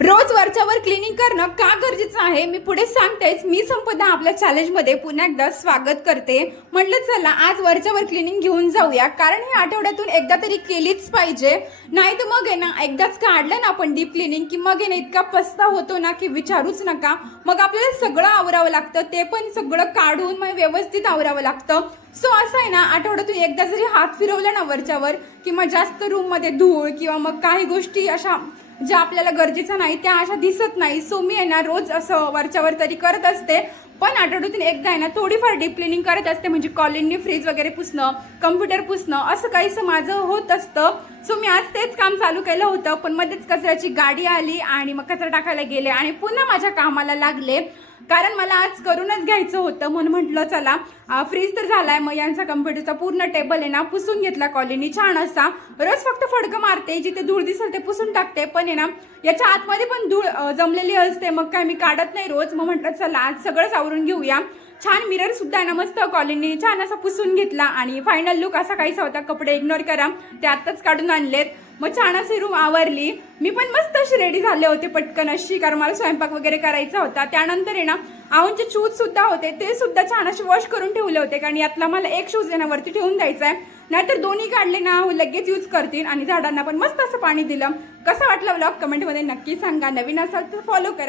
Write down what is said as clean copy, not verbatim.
रोज वरच्यावर cleaning करणं का गरजेचं आहे मी पुढे सांगतेच। मी संपदा आपल्या चॅलेंजमध्ये पुन्हा एकदा स्वागत करते। म्हटलं चला आज वरच्यावर क्लिनिंग घेऊन जाऊया, कारण हे आठवड्यातून एकदा तरी केलीच पाहिजे। नाही तर मग आहे ना, एकदाच काढलं ना आपण डीप क्लिनिंग की मग आहे ना इतका पस्ताव होतो ना की विचारूच नका। मग आपल्याला सगळं आवरावं लागतं, ते पण सगळं काढून मग व्यवस्थित आवरावं लागतं। सो असं आहे ना, आठवड्यातून एकदा जरी हात फिरवला ना वरच्यावर किंवा जास्त रूम मध्ये धूळ किंवा मग काही गोष्टी अशा ज्या आपल्याला गरजेचं नाही त्या अशा दिसत नाही। सो मी आहे ना रोज असं वरच्यावर तरी करत असते, पण आठवड्यातून एकदा आहे ना थोडीफार डीप क्लिनिंग करत असते। म्हणजे कॉलिननी फ्रीज वगैरे पुसणं, कम्प्युटर पुसणं असं काहीसं माझं होत असतं। सो मी आज तेच काम चालू केलं होतं, पण मध्येच कचऱ्याची गाडी आली आणि मग कचरा टाकायला गेले आणि पुन्हा माझ्या कामाला लागले, कारण मला आज करूनच घ्यायचं होतं। म्हणून म्हटलं चला फ्रीज तर झालाय, मग यांचा कम्प्युटरचा पूर्ण टेबल आहे ना पुसून घेतला कॉलिनी छान असा। रोज फक्त फडकं मारते, जिथे धूळ दिसेल ते पुसून टाकते, पण आहे ना याच्या आतमध्ये पण धूळ जमलेली असते, मग काय मी काढत नाही रोज। मग म्हटलं चला आज सगळंच आवरून घेऊया। छान मिरर सुद्धा आहे ना मस्त कॉलिनी छान असा पुसून घेतला आणि फायनल लुक असा काहीसा होता। कपडे इग्नोर करा, ते आत्ताच काढून आणलेत। मग छान अशी रूम आवरली, मी पण मस्त अशी रेडी झाले होते पटकन अशी, कारण मला स्वयंपाक वगैरे करायचा होता। त्यानंतर आहे ना आऊंचे शूज सुद्धा होते, ते सुद्धा छान असे वॉश करून ठेवले होते, कारण यातला मला एक शूज आहे ना वरती ठेवून द्यायचा आहे, नाहीतर दोन्ही काढले ना लगेच यूज करतील। आणि झाडांना पण मस्त असं पाणी दिलं। कसं वाटलं व्लॉग कमेंटमध्ये नक्की सांगा, नवीन असाल तर फॉलो करा।